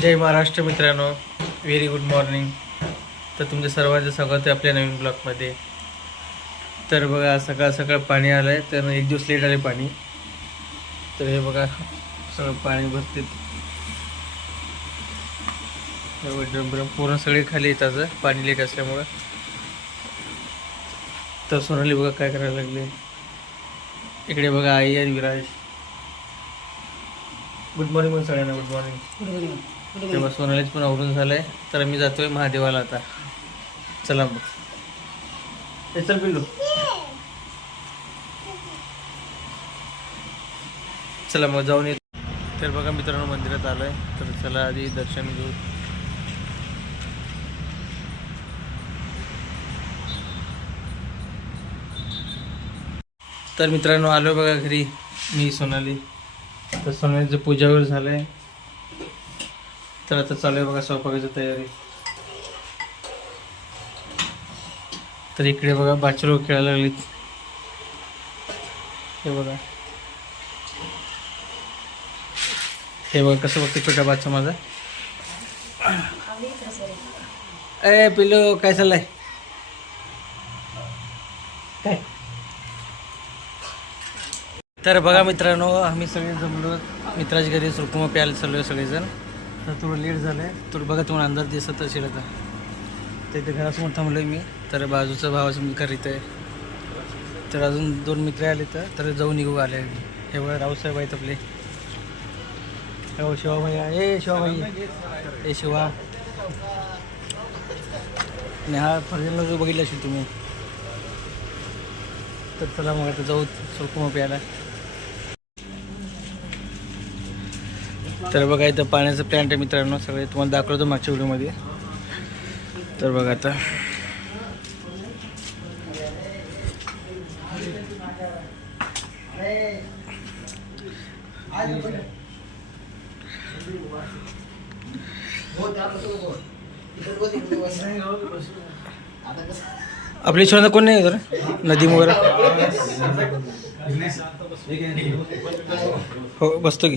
जय महाराष्ट्र मित्रांनो very good morning तर तुमच्या सर्वांचं स्वागत आहे आपल्या नवीन ब्लॉकमध्ये तर बघा सकाळ सकाळ पाणी आलं आहे तर एक दिवस लेट आले पाणी. तर हे बघा सगळं पाणी भरते. ड्रम पूर्ण सगळे खाली येतात पाणी लेट असल्यामुळं. तर सोनाली बघा काय करायला लागले. इकडे बघा आई आणि विराज. गुड मॉर्निंग पण सगळ्यांना गुड मॉर्निंग तेव्हा सोनालीच पण आवरून झालंय. तर मी जातोय महादेवाला आता. चला मग. चल पिल्लू. चला मग जाऊन येत तर बघा मित्रांनो मंदिरात आलोय. तर चला आधी दर्शन घेऊ. तर मित्रांनो आलो बघा घरी. मी सोनाली. तर सोनालीचं पूजा वगैरे झालंय तर आता चालू आहे बघा स्वयंपाकाची तयारी. तर इकडे बघा बाचरू खेळायला लागलीत. हे बघा. हे बघा कसं बघते छोटा बाচ্চा माझा. ए पिलो काय चाललंय? काय? तर बघा मित्रांनो आम्ही सगळे जमलो. मित्राच्या घरी सुरकुमा प्यायला चाललो सगळेजण. तर थोडं लेट झालं आहे थोडं बघा तुम्हाला अंदाज दिसत असेल आता. तर इथे घरासमोर थांबलो आहे मी. तर बाजूचा भावाचं मी करीत आहे तर अजून दोन मित्र आले तर तर जाऊन निघू आले. हे बघा रावसाहेब आहेत आपले. हो भैया ए शिवा भाई ए शिवा. आणि हा फर्जनला जो बघितला असेल तुम्ही. तर चला मग आता जाऊ सुरकुमा प्यायला. तर बघा इथं पाण्याचं प्लॅन्ट आहे मित्रांनो. सगळे तुम्हाला दाखवतो मागच्या व्हिडिओमध्ये. तर बघा आता. आपल्या इच्छा कोण नाही तर नदी वगैरे हो बसतो की.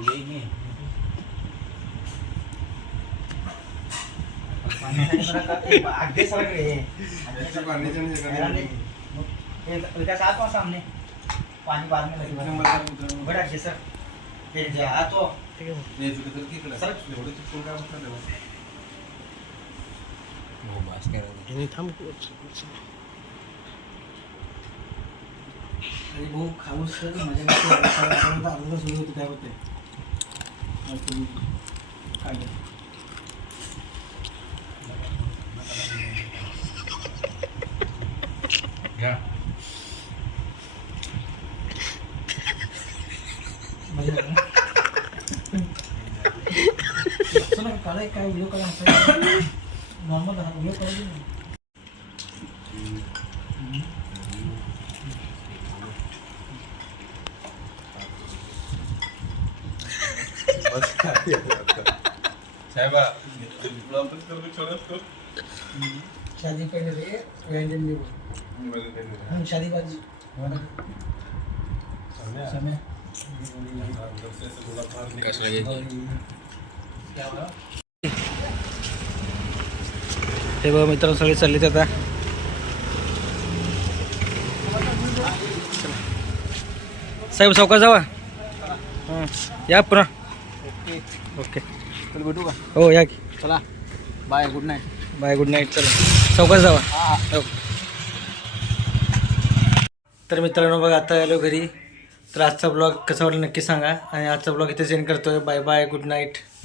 पापड तरी आम्ही जाणार सामने पानी बाद में बड़ा अच्छे सर फिर जा आ तो थांब अरे भाऊ खाऊस मजा अर्धा सुरू होते काय होते काय मजा येते ना? चला काढाय काय व्हिडिओ काढा नॉर्मल व्हिडिओ शादी पहले रे व्यंजन में हम शादी बाजी समय हे बघा मित्र सगळे चाललेत आता. साहेब सावकार जावा. या पुन्हा. ओके. चल भेटू का? हो या की. चला. Bye good night bye good night चला. सावकार जावा. हा हो. तर मित्रांनो बघा आता आलो घरी. तर आजचा ब्लॉग कसा वाटला नक्की सांगा. आणि आजचा ब्लॉग इथे सेंड करतोय. Bye bye good night